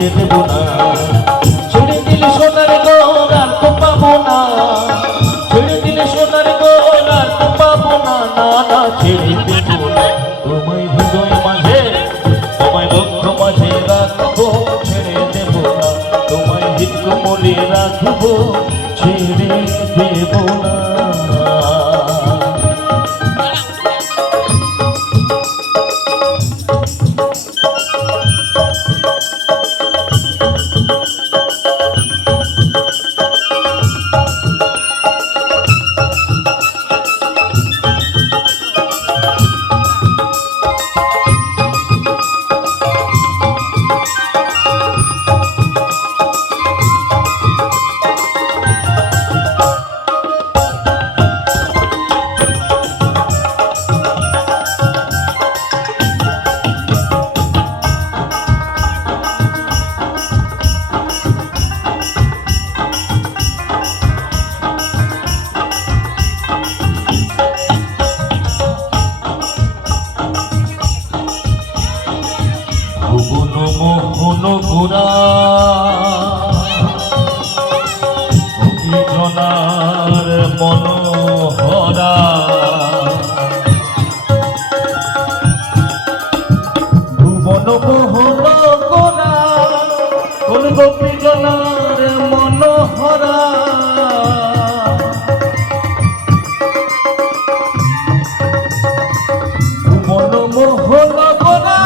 দেব না, ছেড়ে দিলে সোনার গহনা আর তো পাবো না, ছেড়ে দিলে সোনার গহনা আর তো পাবো না, না না ছেড়ে দেব না। তোমায় হৃদয় মাঝে, তোমায় লক্ষ্য মাঝে রাখবো, ছেড়ে দেব না, তোমায় হৃদয় কোমলে রাখবো, ছেড়ে দেব না। ভুবন মোহন গোরা জনার মনোহরা, ভুবন মোহন গোরা কোন গোপী জনার মনোহরা, ভুবন মোহন গোরা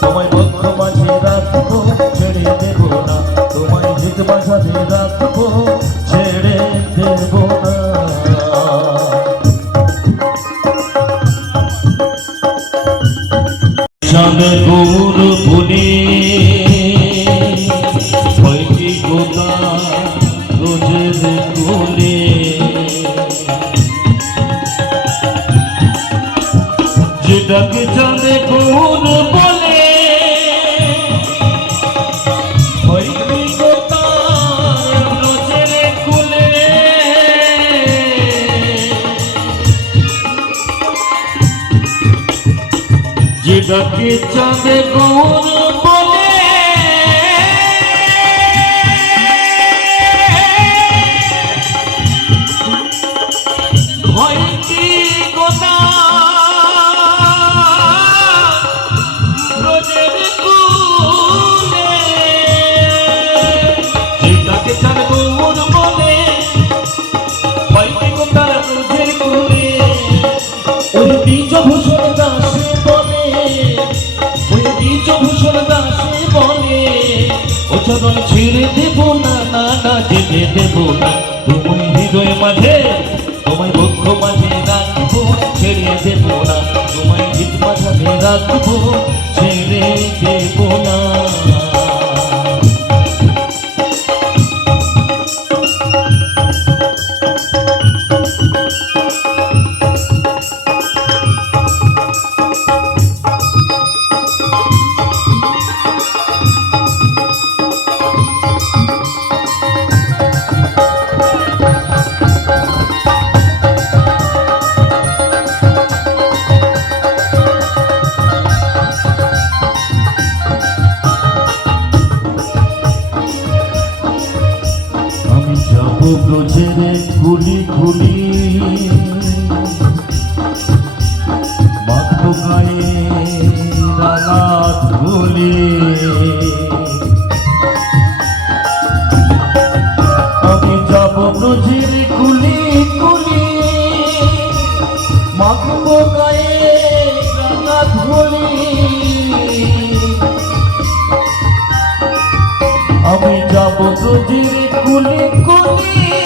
তোমায় বক্ষ মাঝে রাখবো, ছেড়ে দেব না, তোমায় জিত বাজারে রাখবো, ছেড়ে দেব না। চাঁদ গৌর বনে ছয়টি গোতা রোজের কোলে, যেটাকে চাঁদে গৌর বলে হয়নি গোতা রোজের কোলে, যেটাকে চাঁদে গৌর বলে হয়নি গোতা ভূষণ দাসে বলে, ওই বীজভূষণ দাসে বলে, ও চরণ ছেড়ে দেব না, না না যেতে দেব না, তোমায় হৃদয় মাঝে, তোমায় বক্ষ মাঝে রাখবো, ছেড়ে দেব না, তোমায় হিত মাঝে রাখবো, ছেড়ে দেব না। ব্রজের খুলি খুলি মাখবো গায়ে রাঙা ধুলি, আমি যাব ব্রজের খুলি খুলি মাখবো গায়ে রাঙা ধুলি, রোজের কুলে কুলে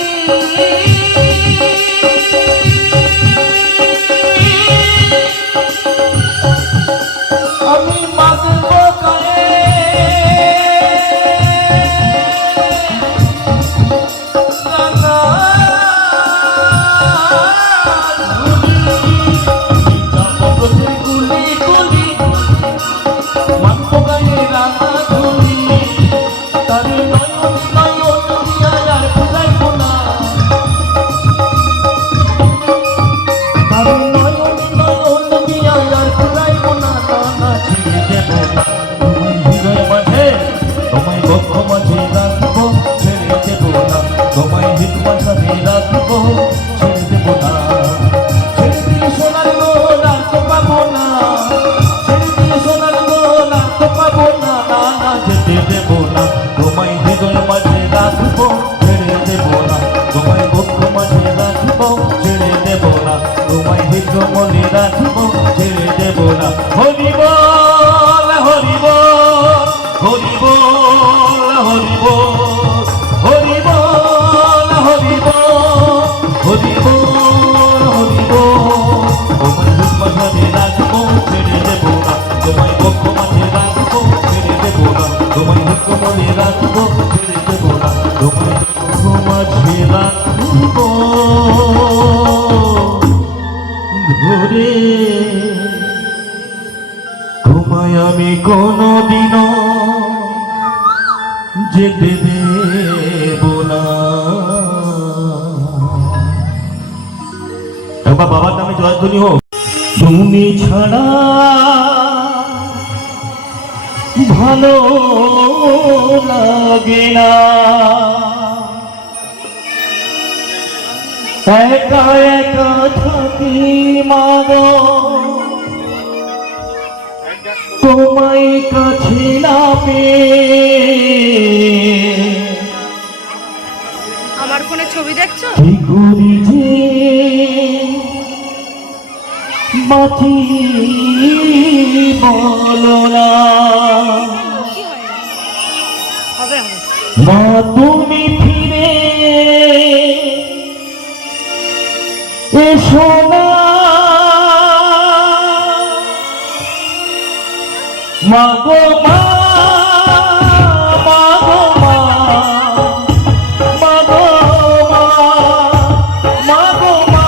আমি মাগব গায়ে তোমায় হিকমত সাথে রাখবো ছেড়ে দেবো না ছেড়ে দিলে সোনার গোল আর তো পাবো না ছেড়ে দিলে সোনার গোল আর তো পাবো না না না যেতে দেবো না তোমায় হৃদয় মাঝে রাখবো ছেড়ে দেবো না তোমায় বক্ষ মাঝে রাখবো ছেড়ে দেবো না তোমায় হৃদয় মনে রাখবো ছেড়ে দেবো না হরি বল হরি বল হরি বল হরি বল হরি বল হরি বল হরি বল হরি বল তোমায় হিকমত মাঝে রাখবো ছেড়ে দেবো না তোমায় বক্ষ মাঝে রাখবো ছেড়ে দেবো না তোমায় হিকমত মনে রাখবো ছেড়ে দেবো না তোমায় বক্ষ মাঝে রাখবো ধরে তোমায় আমি কোনোদিনও যেতে দেব না। একবার বাবার নামে জয়ধ্বনি হোক। তুমি ছাড়া ভালো লাগে না, একা একা থাকি মাগো তোমায় কাছে না পেয়ে। আমার ফোনে ছবি দেখছো? কি করি যে বাঁচি বলো না মা, তুমি ফিরে এসো না মাগো মা, মাগো মা, মাগো মা, মাগো মা,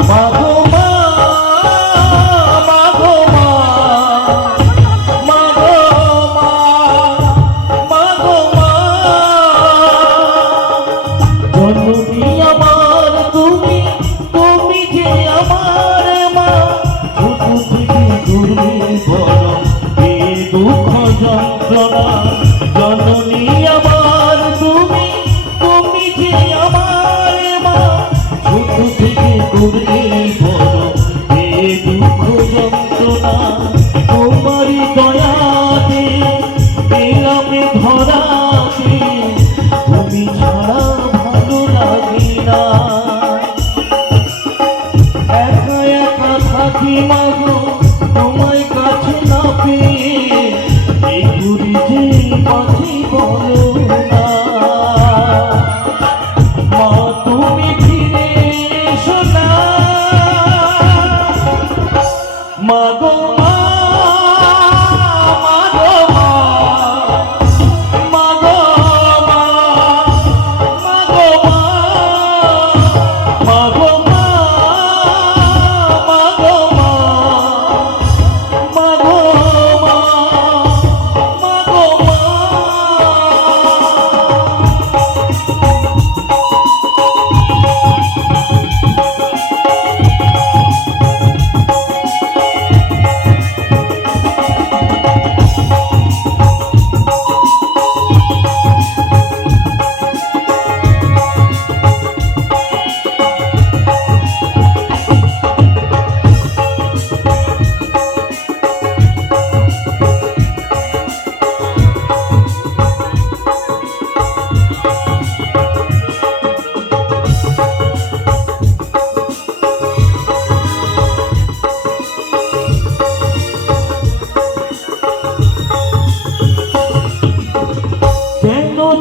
মাগো মা, মাগো মা, মাগো মা, মাগো মা। জননী আমার তুমি, তুমি যে আমার মা, ছোট থেকে দূরে বড়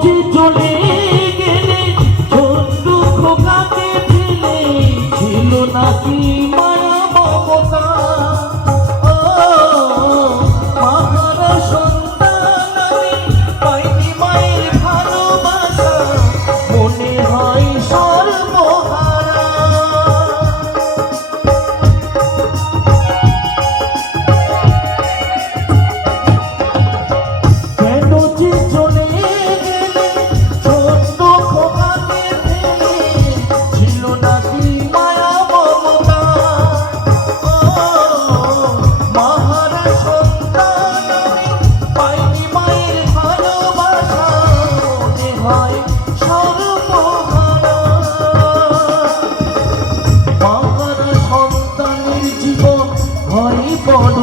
যে চলে গেলে ছোট্ট খোকাকে ফেলে ছিল নাকি মায়া মমতা ও মাহারা সন্তান আমি পাইনি মায়ের ভালোবাসা মনে হয় সর্বহারা কেন যে চলে গেলে ছোট্ট খোকাকে ফেলে ছিল নাকি মায়া মমতা ও মাহারা সন্তান আমি পাইনি মায়ের ভালোবাসা মনে হয় সর্বহারা মাহারা সন্তানের জীবন হয় বড়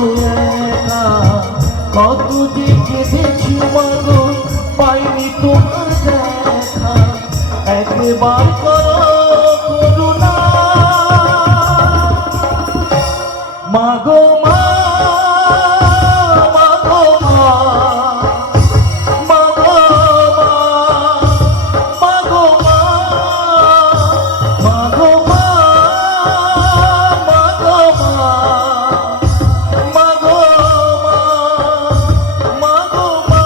একা কত যে কেঁদেছি মাগো পাইনি তোমার দেখা একবার করো করুণা মাগো মা মাগো মা মাগো মা মাগো মা মাগো মা মাগো মা মাগো মা মাগো মা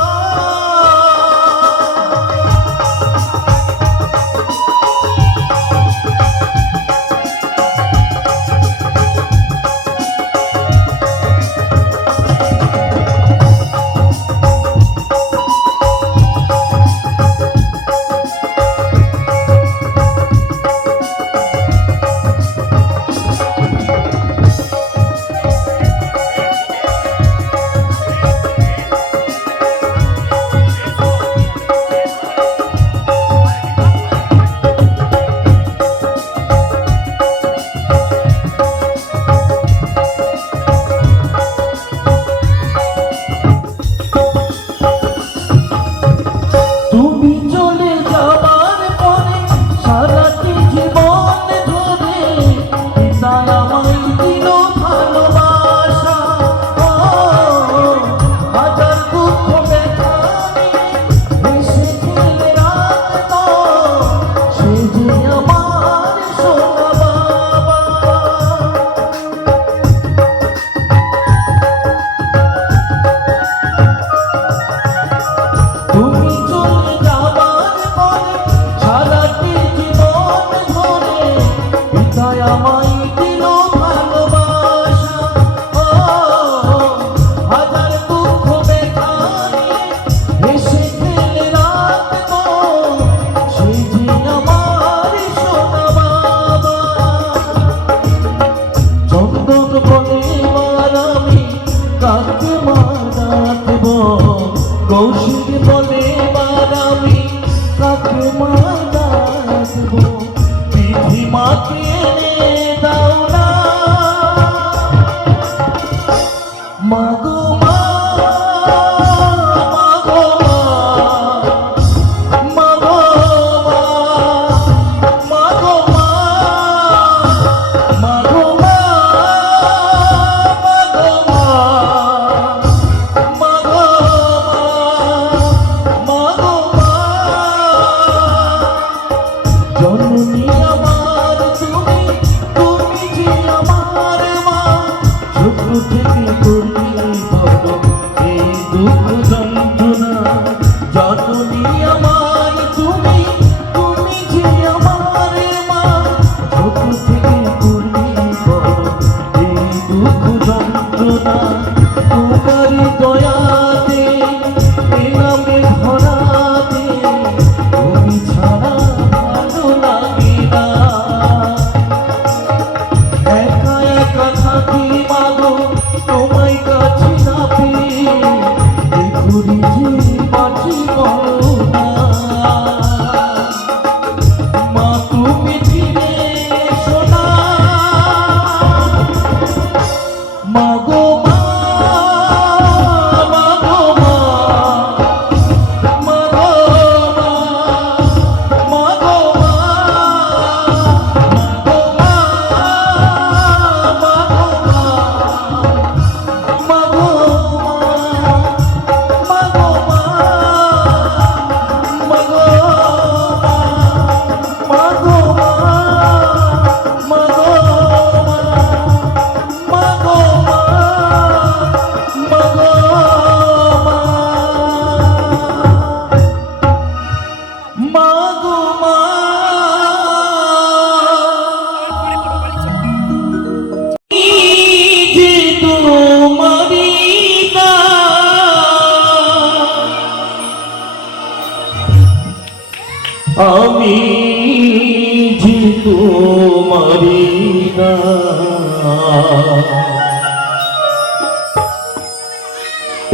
আমি যে তোমারি না।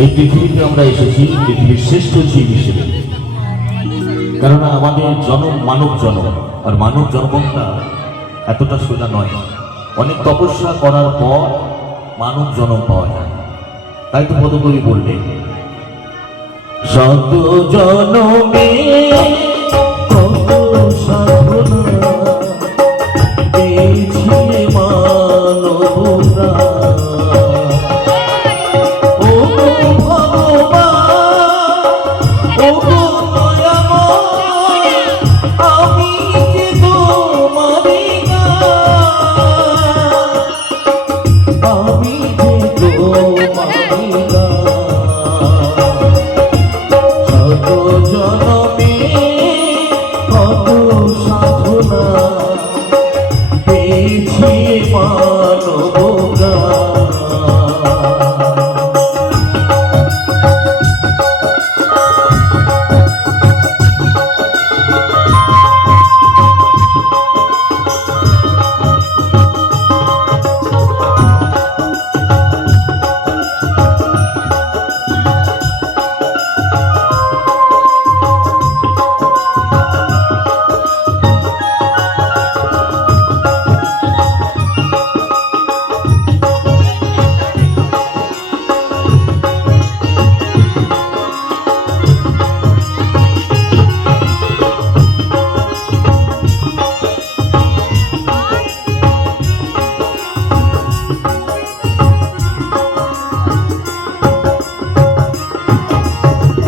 এই পৃথিবীতে আমরা এসেছি পৃথিবীর শ্রেষ্ঠ জীব হিসেবে, কেননা আমাদের জন্ম মানব জন্ম, আর মানব জন্মটা এতটা সোজা নয়। অনেক তপস্যা করার পর মানব জন্ম পাওয়া যায়। তাই তো পদকবি বললেন, শত জনমে কত সাধনা পেয়েছি মানবরা। ও ভগবান, ও দয়াময়, আমি যে তোমারি না, আমি যে তোমারি না। শত জনমে কত সাধনা পেয়েছি মানবরা।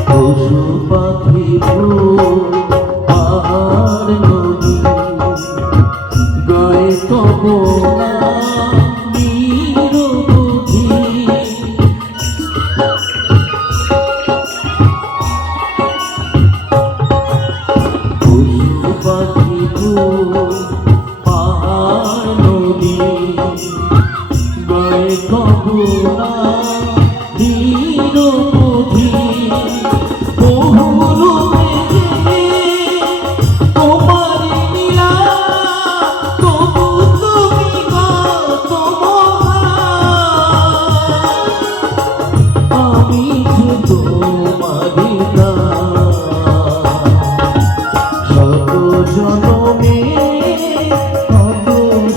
পশু পাখি পাহাড় নদী গায়ে তব নিরবধি। পশু পাখি পাহাড় নদী গায়ে তব নিরবধি। জনমে কত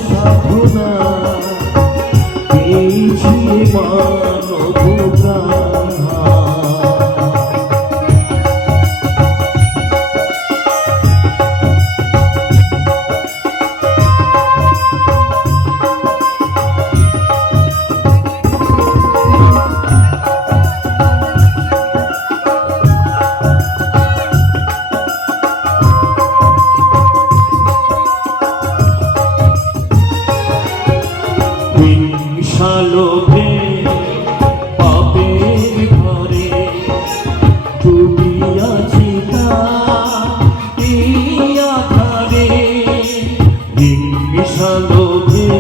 সাধনা পেয়েছি মানবরা। হিংসালোভে পাপের ঘরে ডুবিয়াছি এই আধারে। হিংসালোভে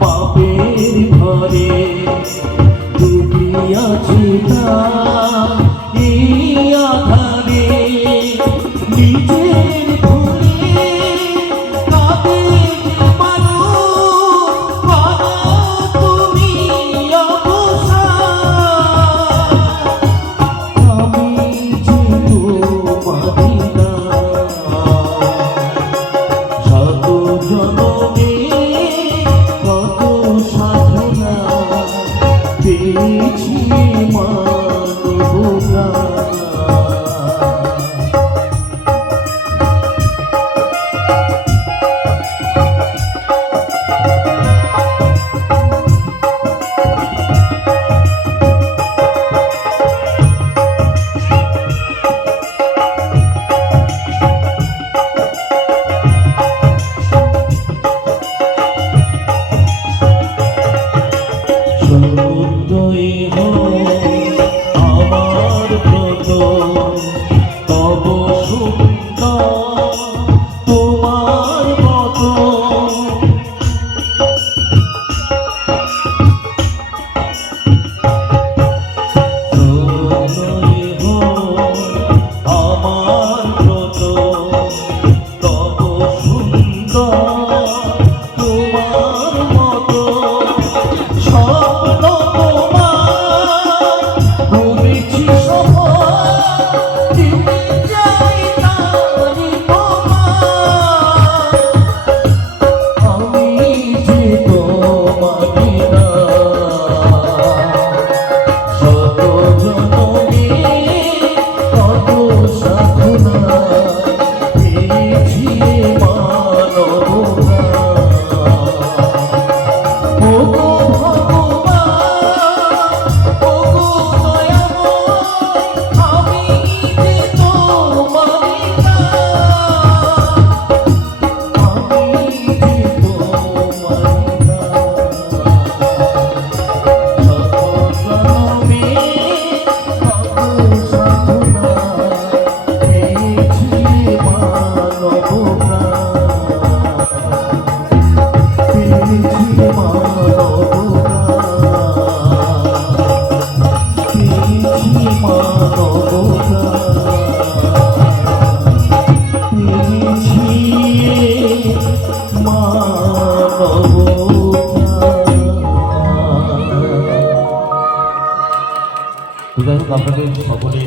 পাপের ঘরে ডুবিয়াছি এই আধারে। নিজের ভুলে কাঁদে পেয়েছি মানবরা। কামনা করি সকলে